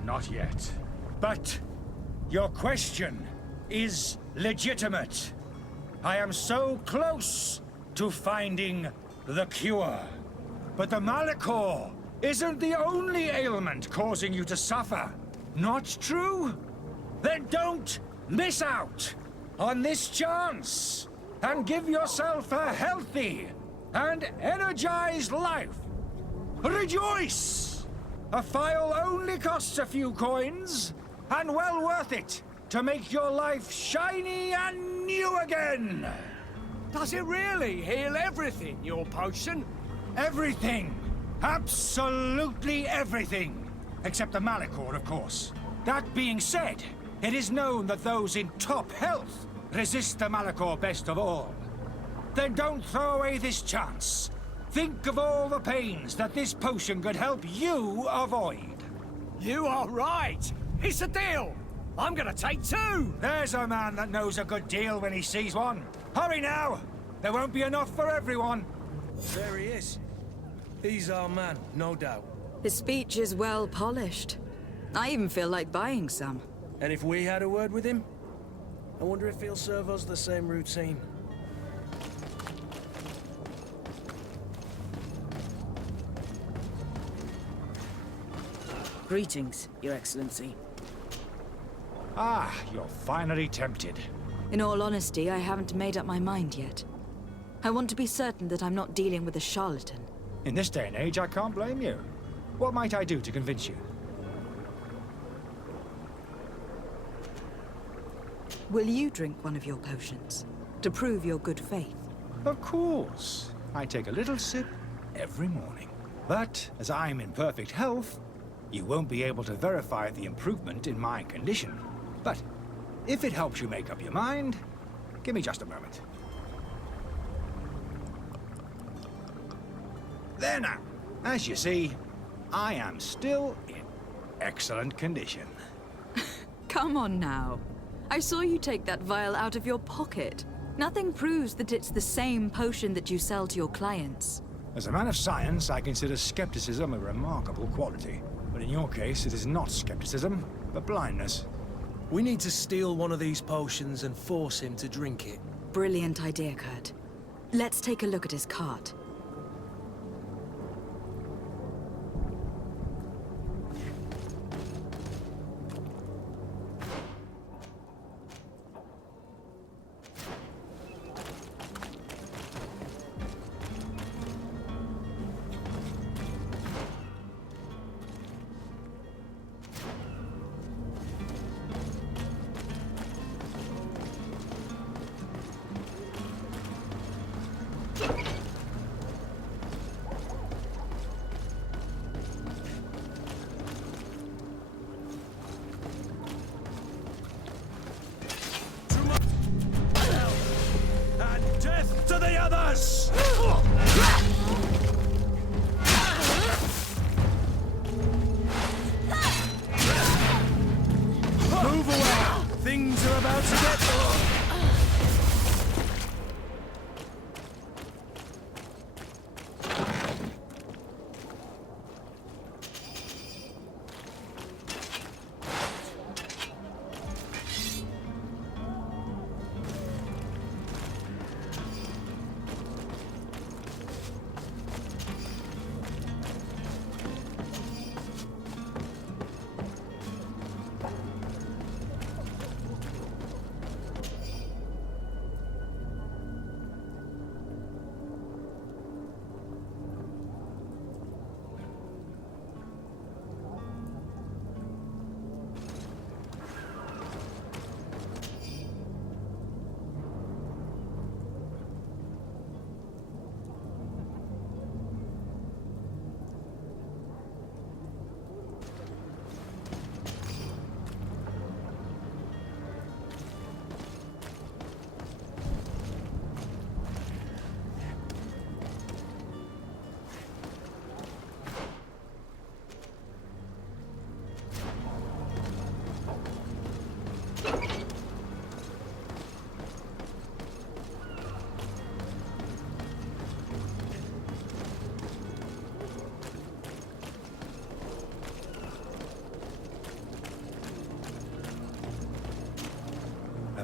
not yet. But your question is legitimate. I am so close to finding the cure. But the Malichor isn't the only ailment causing you to suffer. Not true? Then don't miss out on this chance and give yourself a healthy and energized life. Rejoice! A phial only costs a few coins, and well worth it to make your life shiny and new again. Does it really heal everything, your potion? Everything! Absolutely everything! Except the Malichor, of course. That being said, it is known that those in top health resist the Malichor best of all. Then don't throw away this chance. Think of all the pains that this potion could help you avoid. You are right! It's a deal! I'm gonna take two! There's a man that knows a good deal when he sees one. Hurry now! There won't be enough for everyone. There he is. He's our man, no doubt. His speech is well polished. I even feel like buying some. And if we had a word with him, I wonder if he'll serve us the same routine. Greetings, Your Excellency. Ah, you're finally tempted. In all honesty, I haven't made up my mind yet. I want to be certain that I'm not dealing with a charlatan. In this day and age, I can't blame you. What might I do to convince you? Will you drink one of your potions? To prove your good faith? Of course. I take a little sip every morning. But, as I'm in perfect health, you won't be able to verify the improvement in my condition. But, if it helps you make up your mind, give me just a moment. There now. As you see, I am still in excellent condition. Come on now. I saw you take that vial out of your pocket. Nothing proves that it's the same potion that you sell to your clients. As a man of science, I consider skepticism a remarkable quality. But in your case, it is not skepticism, but blindness. We need to steal one of these potions and force him to drink it. Brilliant idea, Kurt. Let's take a look at his cart. To the others! Move away! Things are about to get...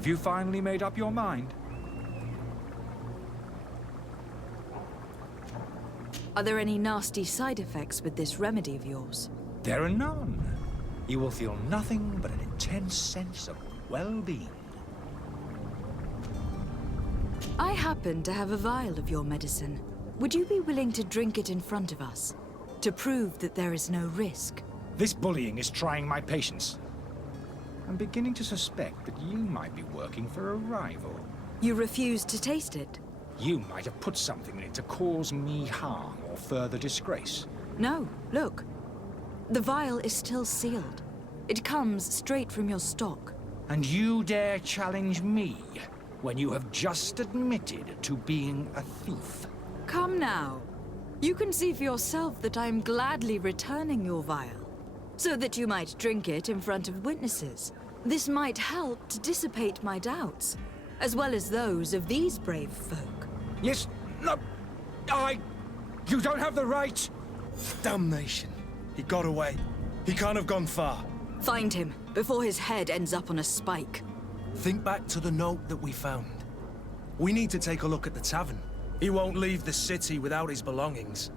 Have you finally made up your mind? Are there any nasty side effects with this remedy of yours? There are none. You will feel nothing but an intense sense of well-being. I happen to have a vial of your medicine. Would you be willing to drink it in front of us? To prove that there is no risk? This bullying is trying my patience. I'm beginning to suspect that you might be working for a rival. You refuse to taste it? You might have put something in it to cause me harm or further disgrace. No, look. The vial is still sealed. It comes straight from your stock. And you dare challenge me when you have just admitted to being a thief? Come now. You can see for yourself that I'm gladly returning your vial, so that you might drink it in front of witnesses. This might help to dissipate my doubts, as well as those of these brave folk. Yes, no, you don't have the right! Damnation. He got away. He can't have gone far. Find him, before his head ends up on a spike. Think back to the note that we found. We need to take a look at the tavern. He won't leave the city without his belongings.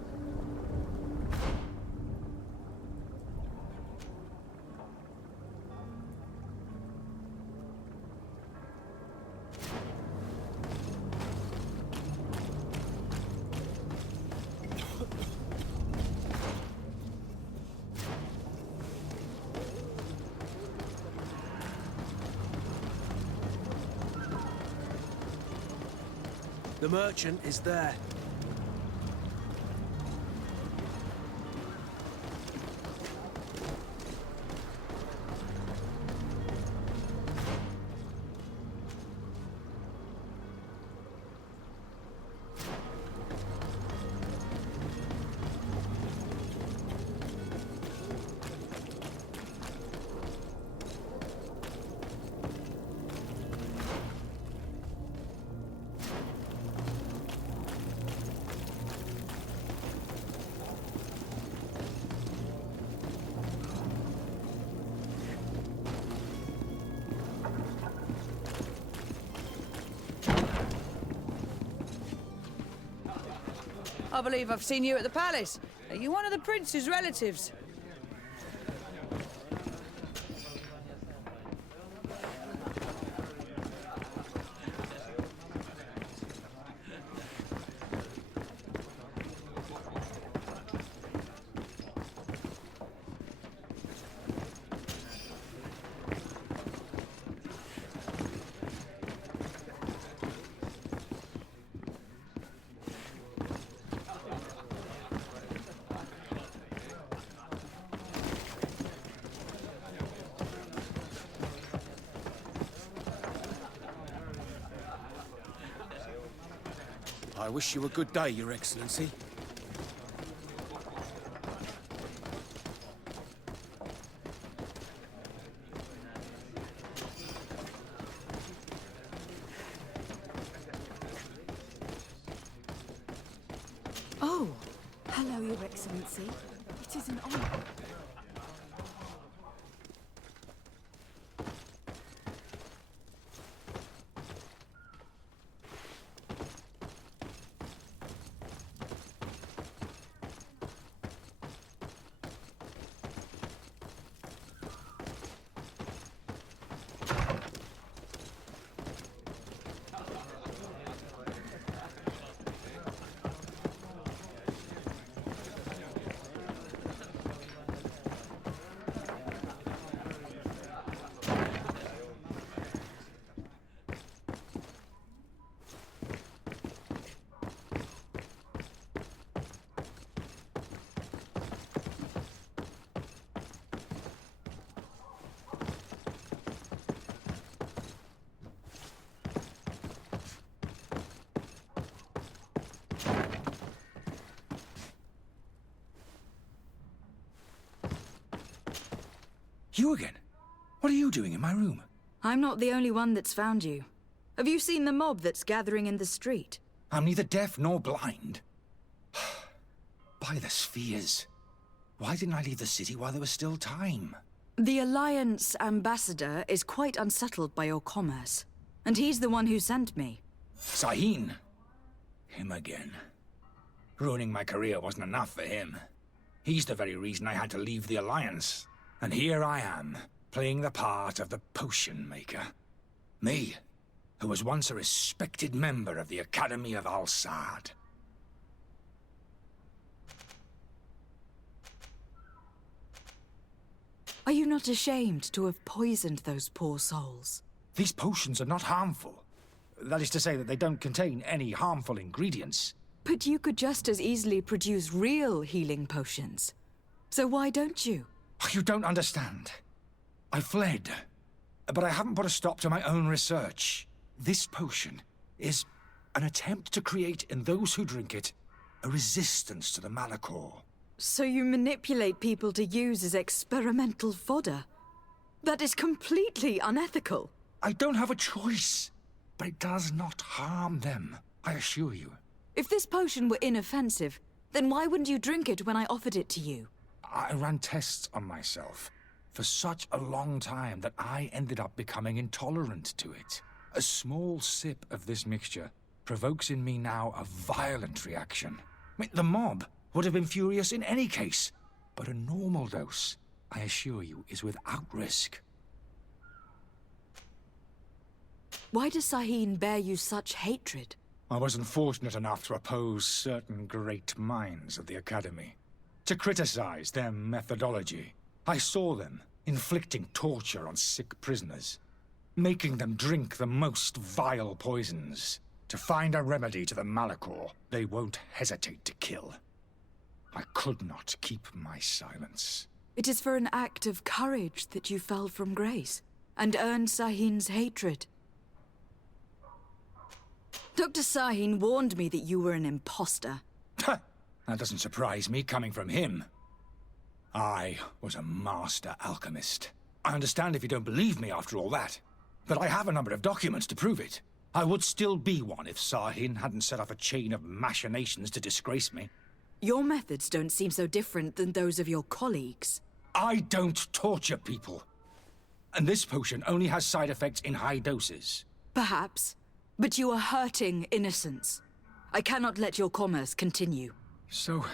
The merchant is there. I believe I've seen you at the palace. Are you one of the prince's relatives? I wish you a good day, Your Excellency. Oh, hello, Your Excellency. It is an honor. You again? What are you doing in my room? I'm not the only one that's found you. Have you seen the mob that's gathering in the street? I'm neither deaf nor blind. By the spheres. Why didn't I leave the city while there was still time? The Alliance ambassador is quite unsettled by your commerce. And he's the one who sent me. Sahin? Him again. Ruining my career wasn't enough for him. He's the very reason I had to leave the Alliance. And here I am, playing the part of the potion maker. Me, who was once a respected member of the Academy of Al-Sad. Are you not ashamed to have poisoned those poor souls? These potions are not harmful. That is to say that they don't contain any harmful ingredients. But you could just as easily produce real healing potions. So why don't you? You don't understand. I fled, but I haven't put a stop to my own research. This potion is an attempt to create in those who drink it a resistance to the Malachor. So you manipulate people to use as experimental fodder? That is completely unethical. I don't have a choice, but it does not harm them, I assure you. If this potion were inoffensive, then why wouldn't you drink it when I offered it to you? I ran tests on myself for such a long time that I ended up becoming intolerant to it. A small sip of this mixture provokes in me now a violent reaction. I mean, the mob would have been furious in any case, but a normal dose, I assure you, is without risk. Why does Sahin bear you such hatred? I wasn't fortunate enough to oppose certain great minds of the Academy, to criticize their methodology. I saw them inflicting torture on sick prisoners, making them drink the most vile poisons. To find a remedy to the Malachor, they won't hesitate to kill. I could not keep my silence. It is for an act of courage that you fell from grace, and earned Sahin's hatred. Dr. Sahin warned me that you were an imposter. That doesn't surprise me, coming from him. I was a master alchemist. I understand if you don't believe me after all that, but I have a number of documents to prove it. I would still be one if Sahin hadn't set off a chain of machinations to disgrace me. Your methods don't seem so different than those of your colleagues. I don't torture people. And this potion only has side effects in high doses. Perhaps, but you are hurting innocents. I cannot let your commerce continue. So,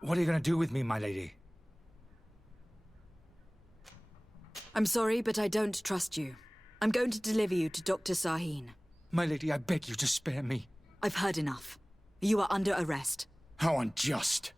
what are you going to do with me, my lady? I'm sorry, but I don't trust you. I'm going to deliver you to Dr. Sahin. My lady, I beg you to spare me. I've heard enough. You are under arrest. How unjust.